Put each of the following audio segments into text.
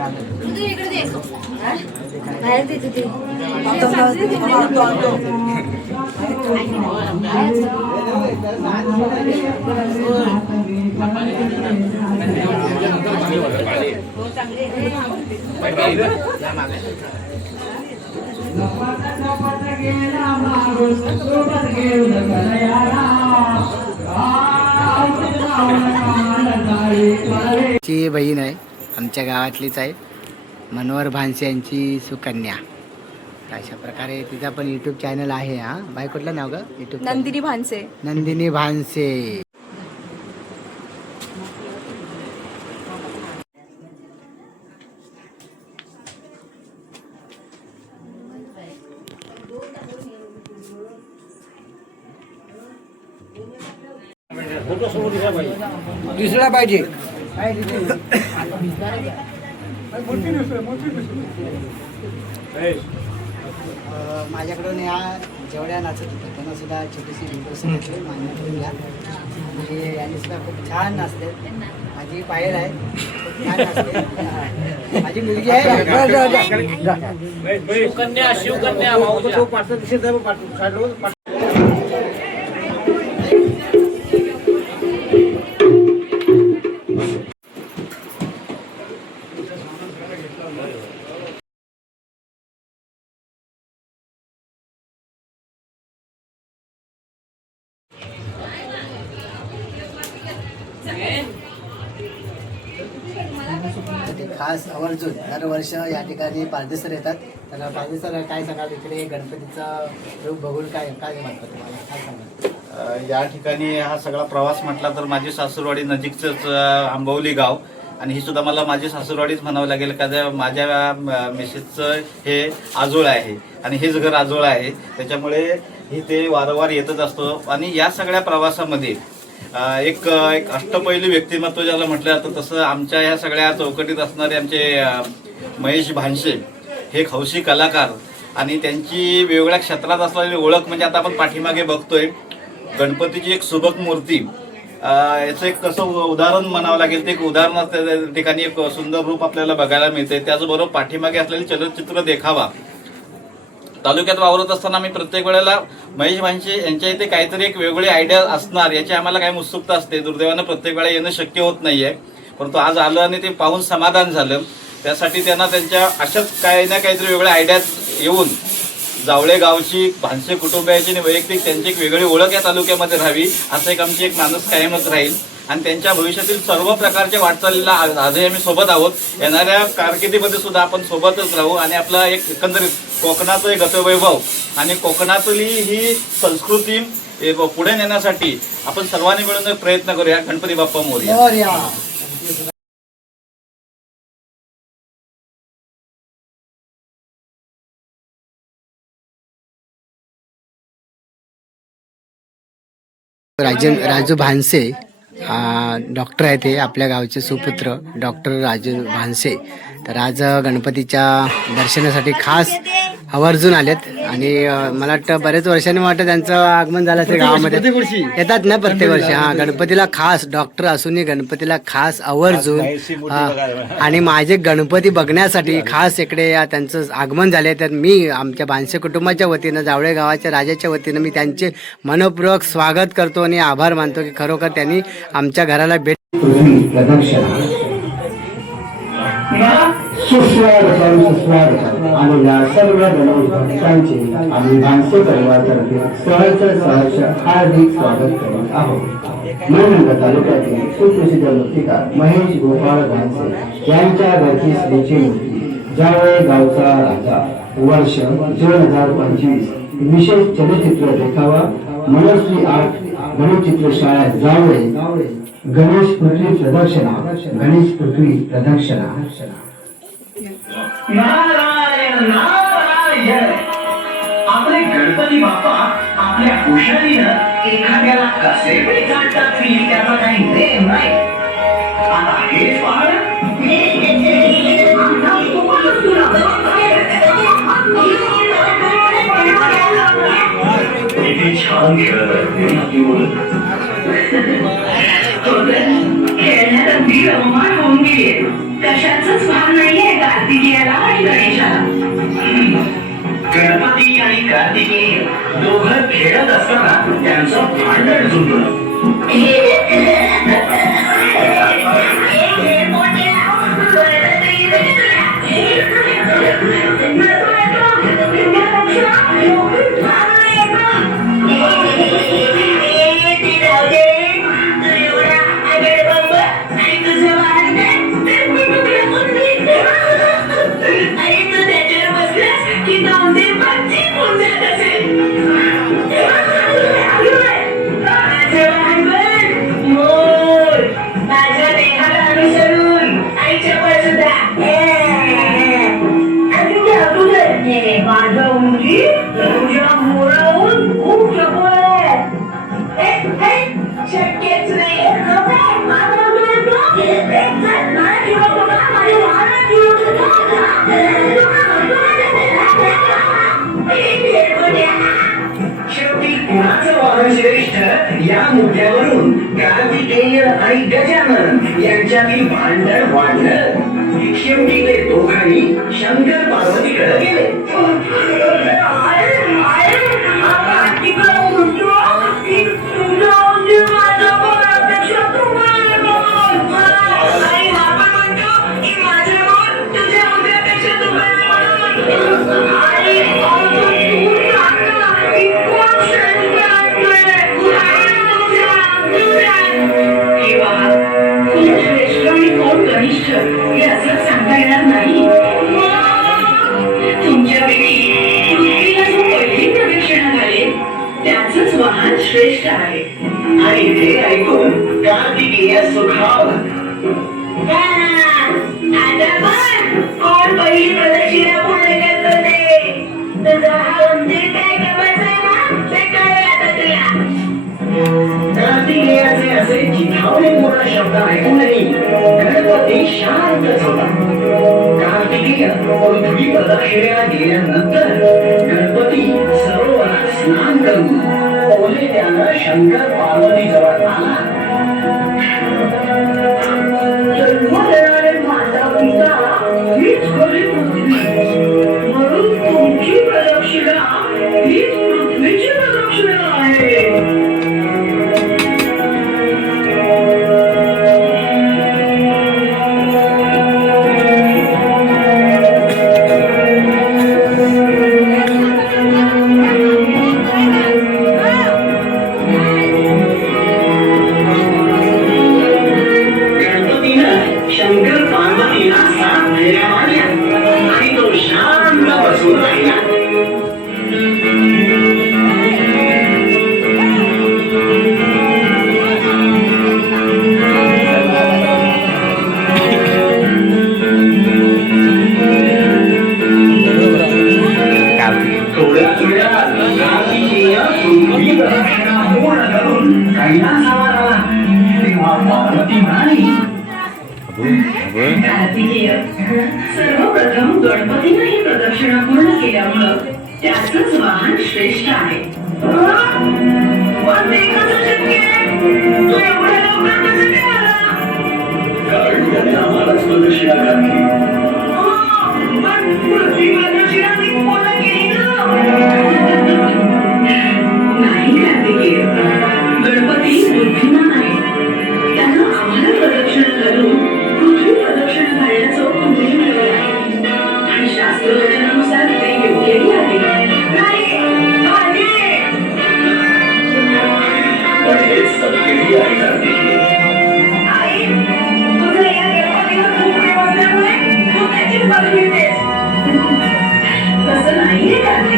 बाहेर ची बहीण आहे. आमच्या गावातलीच आहे मनोहर भानसे यांची सुकन्या. तर अशा प्रकारे तिचा पण यूट्यूब चॅनल आहे हा. बाय कुठलं नाव ग? यूट्यूब नंदिनी भानसे. नंदिनी भानसे. दुसरा पाहिजे. माझ्याकडून या जेवढ्या नाचत होत्या त्यांना सुद्धा छोटीशी मान्य करून घ्या. म्हणजे यांनी सुद्धा खूप छान नाचते माझी पायल आहे खूप छान नाचते. माझी मुलगी आहे. शिवकन्या शिवकन्या खास आवर्जून दरवर्ष या ठिकाणी पारदेसर येतात. तर पारदेसर काय सांगाल इकडे? गणपतीचा रूप बघून काय काय म्हणतात तुम्हाला? काय सांगाल? या ठिकाणी हा सगळा प्रवास म्हटला तर माझी सासूरवाडी नजीकचंच आंबवली गाव. आणि ही सुद्धा मला माझी सासूरवाडीच म्हणावं लागेल का माझ्या मिसेसचं हे आजोळ आहे. आणि हेच घर आजोळ आहे. त्याच्यामुळे इथे वारंवार येतच असतो. आणि या सगळ्या प्रवासामध्ये एक एक अष्टपैलू व्यक्तिमत्व ज्याला म्हटलं जातं तसं आमच्या ह्या सगळ्या चौकटीत असणारे आमचे महेश भानशे हे एक हौशी कलाकार आणि त्यांची वेगवेगळ्या क्षेत्रात असलेली ओळख म्हणजे आता आपण पाठीमागे बघतोय. गणपतीची एक सुबक मूर्ती याचं एक कसं उदाहरण म्हणावं लागेल ते एक उदाहरण त्या ठिकाणी एक सुंदर रूप आपल्याला बघायला मिळते त्याचबरोबर पाठीमागे असलेले चलचित्र देखावा तालुक्यात वावरत असताना आम्ही प्रत्येक वेळेला महेश भांशे यांच्या इथे काहीतरी एक वेगळी आयडिया असणार याची आम्हाला काही उत्सुकता असते. दुर्दैवानं प्रत्येक वेळा येणं शक्य होत नाहीये. परंतु आज आलं आणि ते पाहून समाधान झालं. त्यासाठी त्यांना त्यांच्या अशाच काही ना काहीतरी वेगळ्या आयडियात येऊन जावळे गावची भानसे कुटुंबियाची आणि वैयक्तिक त्यांची एक वेगळी ओळख या तालुक्यामध्ये राहावी असं एक आमची एक मानस कायमच राहील. आणि त्यांच्या भविष्यातील सर्व प्रकारच्या वाटचालीला आज- आजही आम्ही सोबत आहोत. येणाऱ्या कारकिर्दीमध्ये सुद्धा आपण सोबतच राहू आणि आपला एक एकंदरीत कोकणाचं एक गतवैभव आणि कोकणातली ही संस्कृती पुढे नेण्यासाठी आपण सर्वांनी मिळून प्रयत्न करूया गणपती बाप्पा मोरया मोरया. राजन राजू भानसे डॉक्टर आहेत हे आपल्या गावचे सुपुत्र डॉक्टर राजू भानसे. तर आज गणपतीच्या दर्शनासाठी खास आवर्जून आलेत. आणि मला वाटतं बरेच वर्षांनी वाटतं त्यांचं आगमन झालं असेल गावामध्ये. येतात ना प्रत्येक वर्षी. हा गणपतीला खास डॉक्टर असूनही गणपतीला खास आवर्जून हा, आणि माझे गणपती बघण्यासाठी खास इकडे या त्यांचं आगमन झाले तर मी आमच्या बांसे कुटुंबाच्या वतीनं जावळे गावाच्या राजाच्या वतीनं मी त्यांचे मनपूर्वक स्वागत करतो आणि आभार मानतो की खरोखर त्यांनी आमच्या घराला भेट सुस्वार प्रदक्षिणा सुस्वागतम आणि या सर्व भक्तांचे आम्ही माणसे परिवारातर्फे सहर्ष सहर्ष हार्दिक स्वागत करीत आहोत. मनंद तालुक्यातील सुप्रसिद्ध मूर्तिकार महेश गोपाळ भानसे यांच्या घरची श्रीची मूर्ती जावळे गावचा राजा वर्ष दोन हजार पंचवीस विशेष चलचित्र देखावा मनस्वी आर्ट गणचित्र शाळा जावळे गणेश पृथ्वी प्रदक्षिणा गणेश पृथ्वी प्रदक्षिणा. नारायण नारायण. आपले गणपती बाप्पा आपल्या हुशारीनं एखाद्याला कसे बी की त्याचा काही नेम नाही. आता हेच पहाड किती छान खेळत ఏడా దసరా క్యాన్సర్ హండ్రెడ్స్ ఉంటుంది या मुद्द्यावरून गावितेय आणि गजानन यांच्यातील भांडण वाढलं. शेवटी ते दोघांनी शंकर पार्वतीकडे गेले. सांगता येणार नाही तुमच्यापैकी वाहन श्रेष्ठ आहे. आणि ते ऐकून कार्तिकेय सुखा अक्षया गेल्यानंतर गणपती सरोवरात स्नान करून ओले त्यानं शंकर पार्वती आला. गजवेगळा भारतीय सर्वप्रथम गणपतीनं ही पूर्ण केल्यामुळं त्याचंच वाहन श्रेष्ठ आहे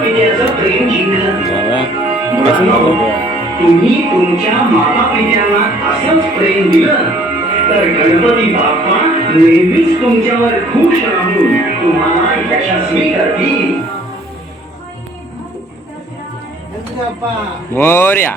प्रेम जिंकलं तुम्ही तुमच्या माता पित्यांना असंच प्रेम दिलं तर गणपती बाप्पा नेहमीच तुमच्यावर खुश राहून तुम्हाला यशस्वी करतील. मोर्या.